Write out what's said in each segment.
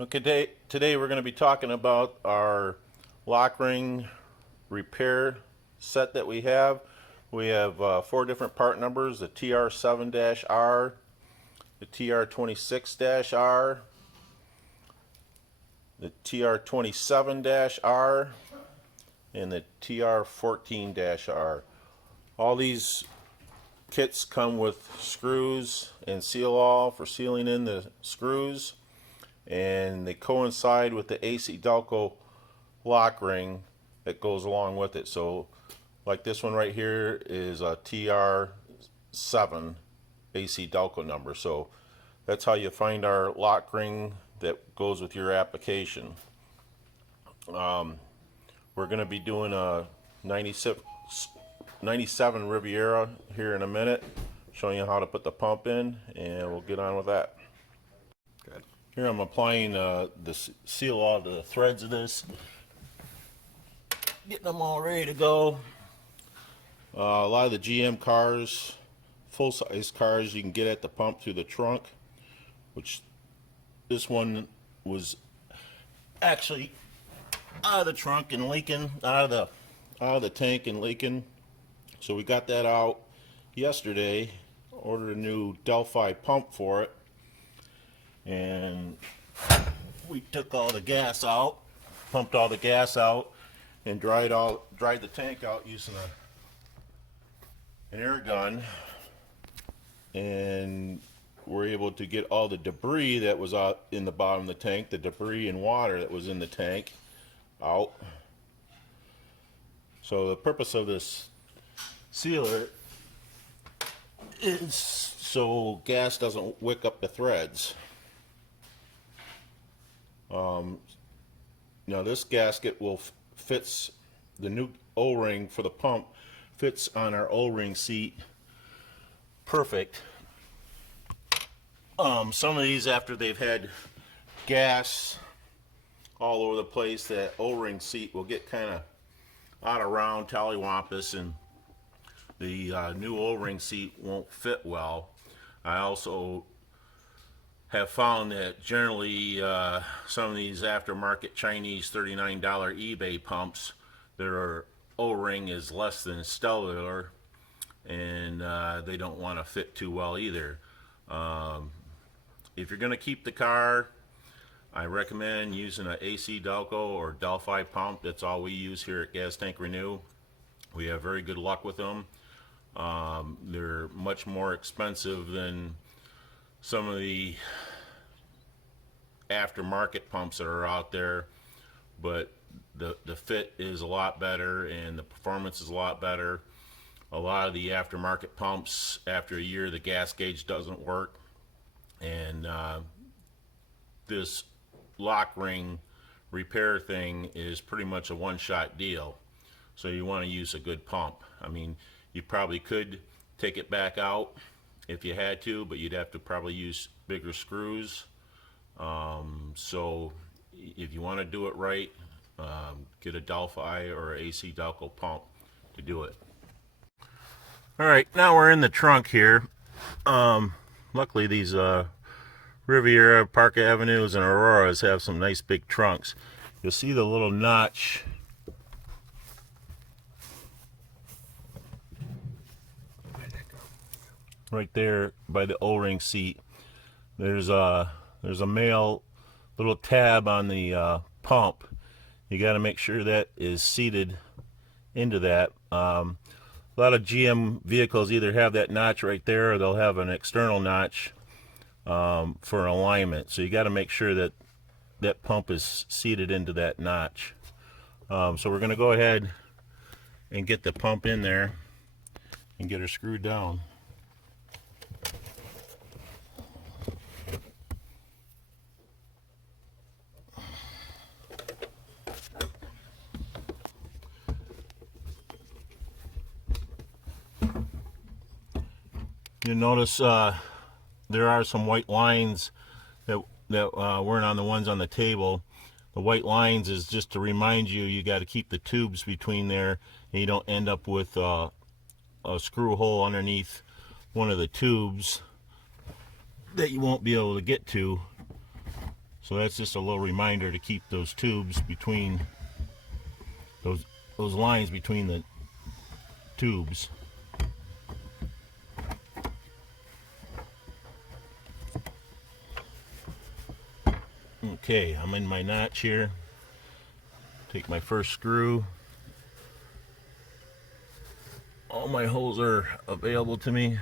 Okay, today we're going to be talking about our lock ring repair set that we have. We have four different part numbers: the TR7-R, the TR26-R, the TR27-R, and the TR14-R. All these kits come with screws and seal all for sealing in the screws, and they coincide with the AC Delco lock ring that goes along with it. So like this one right here is a TR7 AC Delco number. So that's how you find our lock ring that goes with your application. We're going to be doing a 97 Riviera here in a minute, showing you how to put the pump in, and we'll get on with that. Good. Here I'm applying the seal all to the threads of this, getting them all ready to go. A lot of the GM cars, full-size cars, you can get at the pump through the trunk, which this one was actually out of the trunk and leaking, out of the tank and leaking. So we got that out yesterday, ordered a new Delphi pump for it, and we took all the gas out, pumped all the gas out, and dried the tank out using an air gun, and we're able to get all the debris that was out in the bottom of the tank, the debris and water that was in the tank, out. So the purpose of this sealer is so gas doesn't wick up the threads. Now this gasket will fits the new O-ring for the pump, fits on our O-ring seat perfect. Some of these, after they've had gas all over the place, that O-ring seat will get kind of out of round, tallywampus, and the new O-ring seat won't fit well. I also have found that generally some of these aftermarket Chinese $39 eBay pumps, their O-ring is less than stellar, and they don't want to fit too well either. If you're going to keep the car, I recommend using an AC Delco or Delphi pump. That's all we use here at Tank Renu. We have very good luck with them. They're much more expensive than some of the aftermarket pumps that are out there, but the fit is a lot better and the performance is a lot better. A lot of the aftermarket pumps, after a year, the gas gauge doesn't work, and this lock ring repair thing is pretty much a one-shot deal. So you want to use a good pump. I mean, you probably could take it back out if you had to, but you'd have to probably use bigger screws. So if you want to do it right, get a Delphi or AC Delco pump to do it. Alright, now we're in the trunk here. Luckily these Riviera, Park Avenues, and Auroras have some nice big trunks. You'll see the little notch right there by the O-ring seat. There's a male little tab on the pump. You got to make sure that is seated into that. A lot of GM vehicles either have that notch right there, or they'll have an external notch for alignment. So you got to make sure that that pump is seated into that notch. So we're going to go ahead and get the pump in there and get her screwed down. You'll notice there are some white lines that weren't on the ones on the table. The white lines is just to remind you, you got to keep the tubes between there, and you don't end up with a screw hole underneath one of the tubes that you won't be able to get to So that's just a little reminder to keep those tubes between those lines between the tubes. Okay, I'm in my notch here. Take my first screw. All my holes are available to me.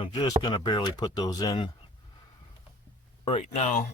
I'm just going to barely put those in right now.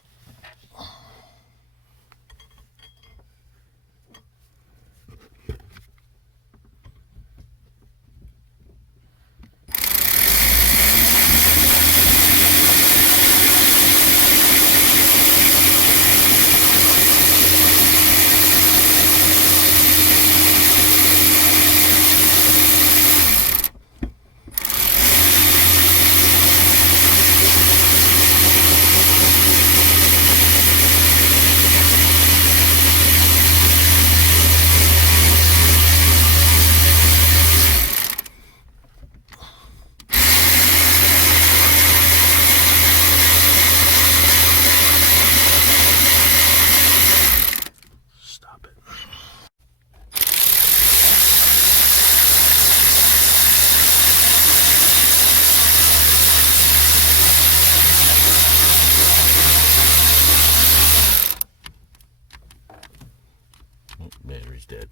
Oh, battery's dead.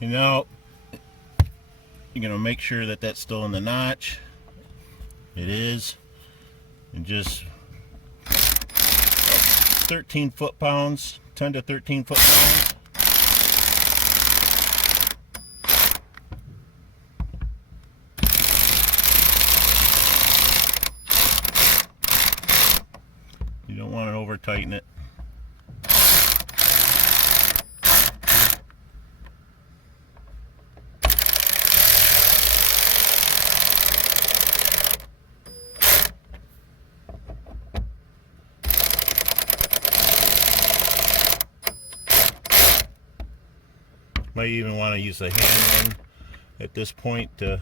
And now you're going to make sure that that's still in the notch. It is. And just 13 foot-pounds, 10 to 13 foot-pounds. You don't want to over-tighten it. Might even want to use a hand one at this point to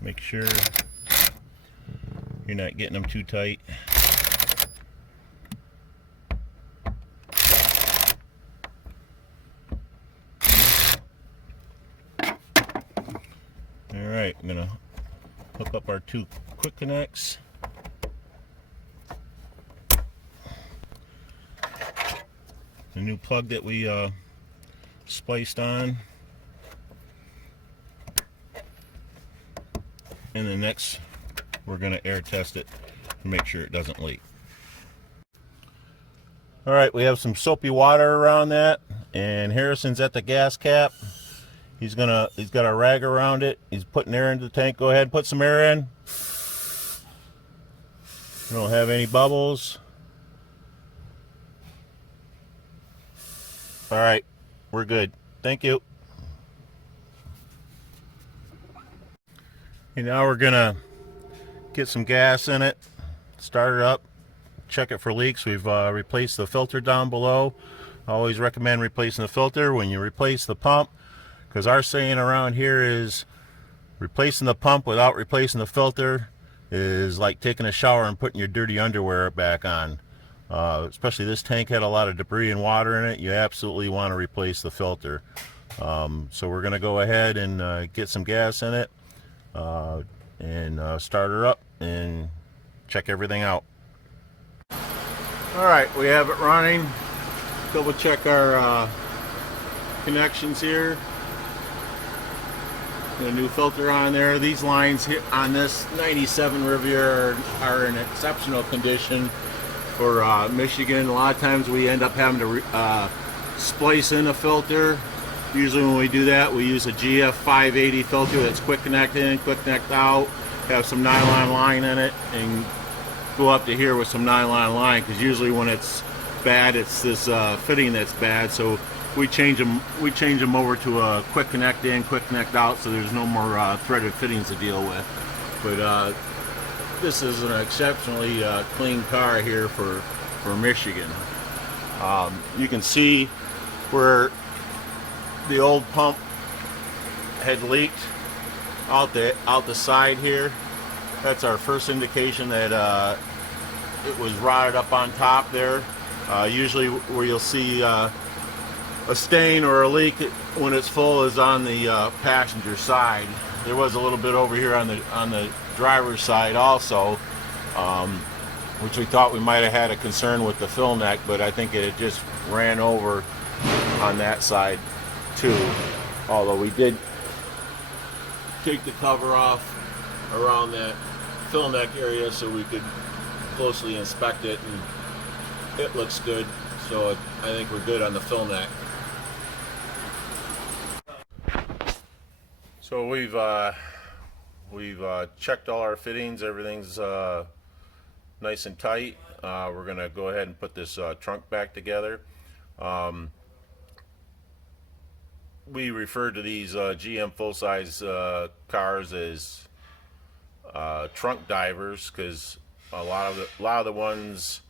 make sure you're not getting them too tight. Alright, I'm going to hook up our two quick connects. The new plug that we spliced on, and the next we're going to air test it to make sure it doesn't leak. All right, we have some soapy water around that, and Harrison's at the gas cap. He's got a rag around it. He's putting air into the tank. Go ahead and put some air in. We don't have any bubbles. All right, we're good. Thank you. And now we're gonna get some gas in it, start it up, check it for leaks. We've replaced the filter down below. I always recommend replacing the filter when you replace the pump, because our saying around here is replacing the pump without replacing the filter is like taking a shower and putting your dirty underwear back on. Especially this tank had a lot of debris and water in it. You absolutely want to replace the filter. So we're going to go ahead and get some gas in it and start her up and check everything out. All right, we have it running. Double check our connections here. The new filter on there. These lines hit on this 97 Riviera are in exceptional condition for Michigan. A lot of times we end up having to splice in a filter. Usually when we do that, we use a GF 580 filter that's quick connect in, quick connect out, have some nylon line in it, and go up to here with some nylon line, because usually when it's bad, it's this fitting that's bad. So we change them over to a quick connect in, quick connect out, so there's no more threaded fittings to deal with. But this is an exceptionally clean car here for Michigan. You can see where the old pump had leaked out the side here. That's our first indication that it was rotted up on top there. Usually where you'll see a stain or a leak when it's full is on the passenger side. There was a little bit over here on the driver's side also, which we thought we might have had a concern with the fill neck, but I think it had just ran over on that side too. Although we did take the cover off around that fill neck area so we could closely inspect it, and it looks good. So I think we're good on the fill neck. So we've checked all our fittings. Everything's nice and tight. We're gonna go ahead and put this trunk back together. We refer to these GM full-size cars as trunk divers, because a lot of the ones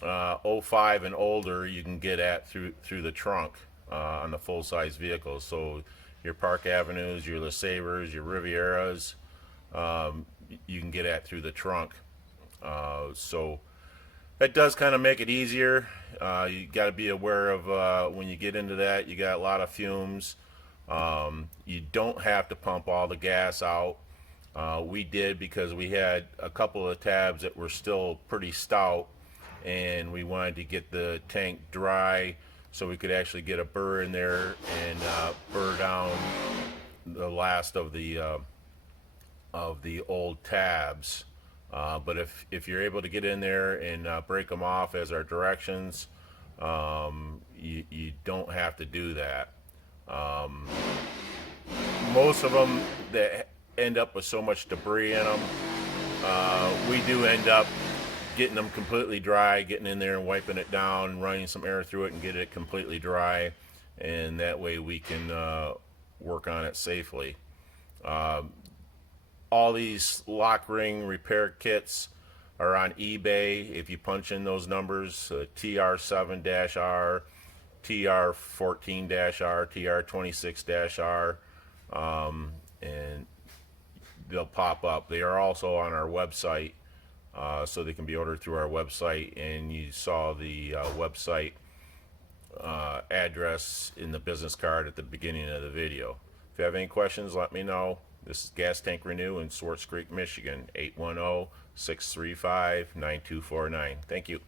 05 and older you can get at through the trunk on the full-size vehicles. So your Park Avenues, your LeSabres, your Rivieras, you can get at through the trunk. So that does kind of make it easier. You got to be aware of when you get into that, you got a lot of fumes. You don't have to pump all the gas out. We did, because we had a couple of tabs that were still pretty stout, and we wanted to get the tank dry so we could actually get a burr in there and burr down the last of the old tabs. But if you're able to get in there and break them off as our directions, you don't have to do that. Most of them that end up with so much debris in them, we do end up getting them completely dry, getting in there and wiping it down, running some air through it and get it completely dry, and that way we can work on it safely. All these lock ring repair kits are on eBay. If you punch in those numbers, TR7-R, TR14-R, TR26-R, and they'll pop up. They are also on our website, so they can be ordered through our website, and you saw the website address in the business card at the beginning of the video. If you have any questions, let me know. This is Gas Tank Renu in Swartz Creek, Michigan, 810-635-9249. Thank you.